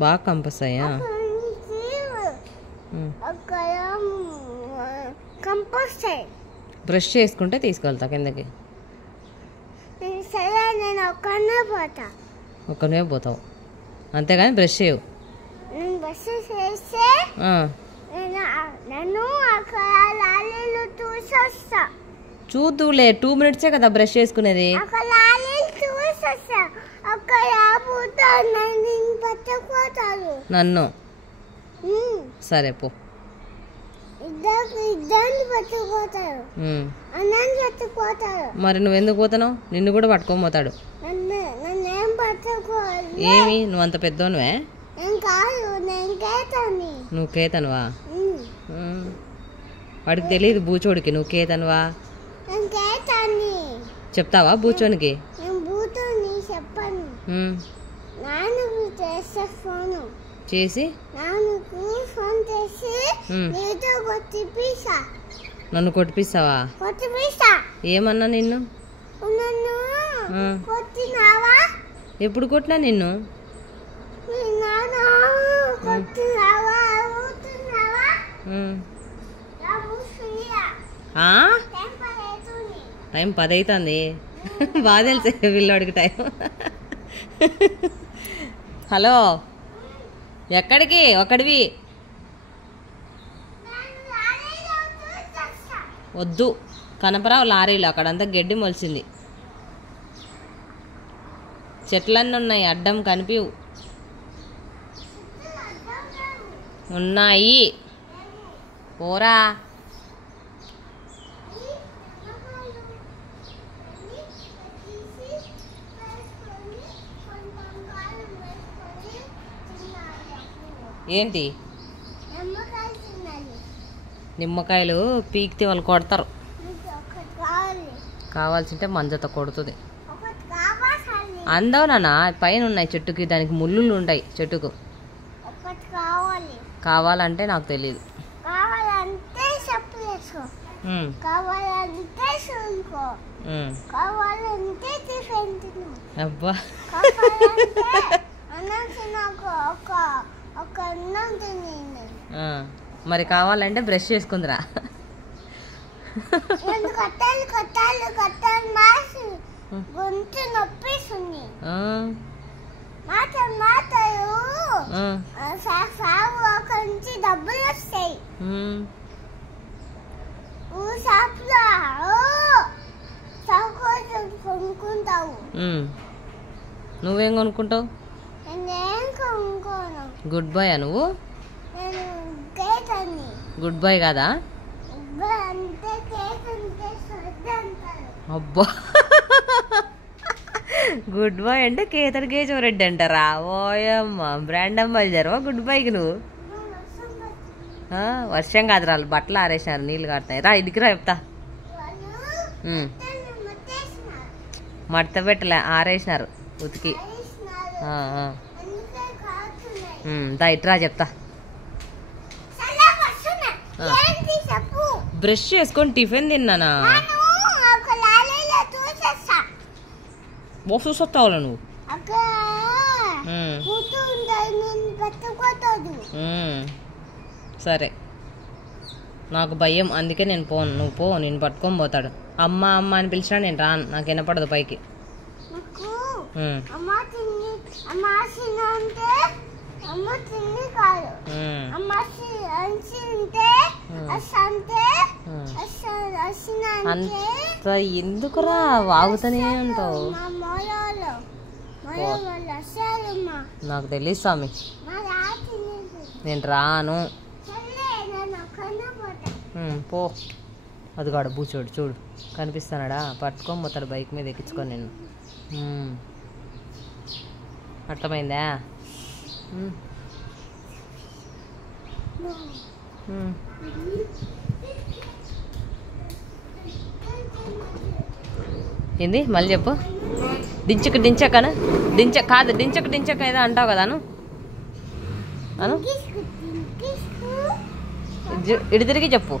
బాగా కంపస్ అయ్యా. బ్రష్ చేసుకుంటే తీసుకెళ్తా కిందకి. ఒక్కనే పోతావు అంతేగాని బ్రష్ చేయవు. చూద్దులే, 2 minutes కదా బ్రష్ చేసుకునేది. నన్ను సరే పో. మరి నువ్వెందుకు పోతావు? నిన్ను కూడా పట్టుకొని పోతాడు. ఏమి నువ్వు అంత పెద్దోనువే? నువ్వు కేతనువా? వాడికి తెలియదు బూచోడికి నువ్వు కేతనువా. చెప్తావా బూచోనికి? చేసి నన్ను కొట్టిపిస్తావా? ఏమన్నా నిన్ను? ఎప్పుడు కొట్టినా నిన్ను? టైం 10 అవుతుంది. బాగా తెలుసే పిల్లోడికి టైం. హలో, ఎక్కడికి? ఒక్కడివి వద్దు. కనపరావు లారీలు, అక్కడంతా గడ్డి మొలిచింది. చెట్లన్నీ ఉన్నాయి, అడ్డం కనిపివు. ఉన్నాయి పోరా. ఏంటి నిమ్మకాయలు పీకితే వాళ్ళు కొడతారు. కావాల్సింటే మంజతో కొడుతుంది. అందవు నాన్న, పైన ఉన్నాయి చెట్టుకి, దానికి ముళ్ళులు ఉంటాయి చెట్టుకు. కావాలంటే నాకు తెలియదు. అబ్బా మరి కావాలంటే బ్రష్ చేసుకుందిరా. నువ్వేం కొనుక్కుంటావు? గుడ్ బాయ్ నువ్వు? గుడ్ బాయ్ కాదా? అబ్బా, గుడ్ బాయ్ అంటే కేతడి కేశవరెడ్డి అంటారా? ఓయమ్మ, బ్రాండ్ అంబాసిడర్వా గుడ్ బాయ్కి నువ్వు? వర్షం కాదు రా, బట్టలు ఆరేసినారు, నీళ్ళు కాడుతాయి. రా ఇదికి రా చెప్తా. మడత పెట్టలే, ఆరేసినారు ఉతికి. దా ఇట్రా చెప్తా. బ్రష్ చేసుకొని టిఫిన్ తిన్నానా? చూస్తావు నువ్వు. సరే, నాకు భయం, అందుకే నేను పోను. నువ్వు పో, నేను పట్టుకొని పోతాడు. అమ్మ అమ్మ అని పిలిచినా నేను రాను, నాకు వినపడదు పైకి. అంత ఎందుకురా వాగుతూనే ఉంటావు? నాకు తెలియదు స్వామి, నేను రాను. పో. అదిగాడు బూచోడు చూడు, కనిపిస్తానాడా? పట్టుకొని పోతాడు బైక్ మీద ఎక్కించుకొని నిన్ను. అర్థమైందా? ఏంది మళ్ళీ చెప్పు. డించక డించకనా? కాదు, డించక ఏదో అంటావు కదా అను. ఇటు తిరిగి చెప్పు.